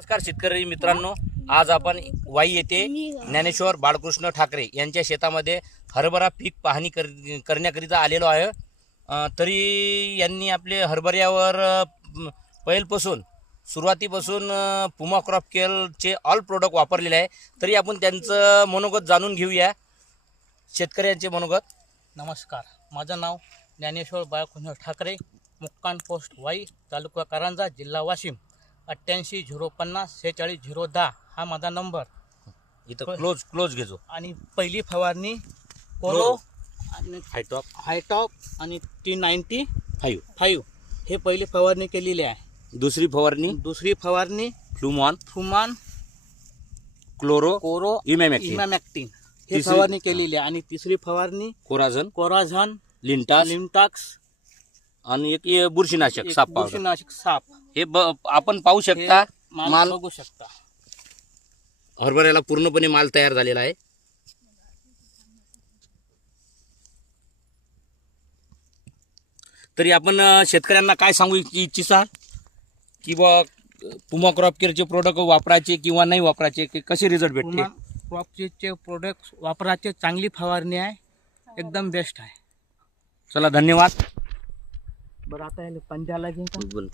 नमस्कार शेतकरी मित्रांनो आज आपण वाई येथे ज्ञानेश्वर बाळकृष्ण ठाकरे यांच्या शेतामध्ये हरभरा पीक पाहणी कर करण्याकरिता आलेलो आहे. तरी यांनी आपले हरभऱ्यावर पहिलपासून सुरुवातीपासून पुमा क्रॉप केअरचे ऑल प्रोडक्ट वापरलेले आहे. तरी आपण त्यांचं मनोगत जाणून घेऊया. शेतकऱ्यांचे मनोगत. नमस्कार. माझं नाव ज्ञानेश्वर बाळकृष्ण ठाकरे मुक्कान पोस्ट वाई तालुका कारंजा जिल्हा वाशिम. अठ्ठ्याऐंशी झिरो पन्नास सेहेचाळीस झिरो दहा हा माझा नंबर. इथं क्लोज क्लोज घेतो आणि पहिली फवारणी कोरो आणि हायटॉप हायटॉप आणि टी नाईन्टी फाईव्ह फाईव्ह हे पहिली फवारणी केलेली आहे. दुसरी फवारणी? दुसरी फवारणी फ्लुमॉन फुमान क्लोरो कोरो इमॅमॅक्टिन इमॅमॅक्टिन हे तिसरी- फवारणी केलेली आहे. आणि तिसरी फवारणी कोराझन कोराझन लिंटास लिमटाक्स आणि एक बुरशीनाशक साप बुरशीनाशक साप. हे ब आपण पाहू शकता माल माल बघू शकता. हरभऱ्याला पूर्णपणे माल तयार झालेला आहे. तरी आपण अं, शेतकऱ्यांना काय सांगू इच्छ- इच्छिता? की बा पुमा क्रॉप केअरचे प्रोडक्ट वापरायचे किंवा नाही वापरायचे की कसे रिझल्ट भेटते क्रॉपचे प्रोडक्ट वापराचे चांगली फवारणी आहे एकदम बेस्ट आहे. चला धन्यवाद. बरं आता याला पंजाला बोल.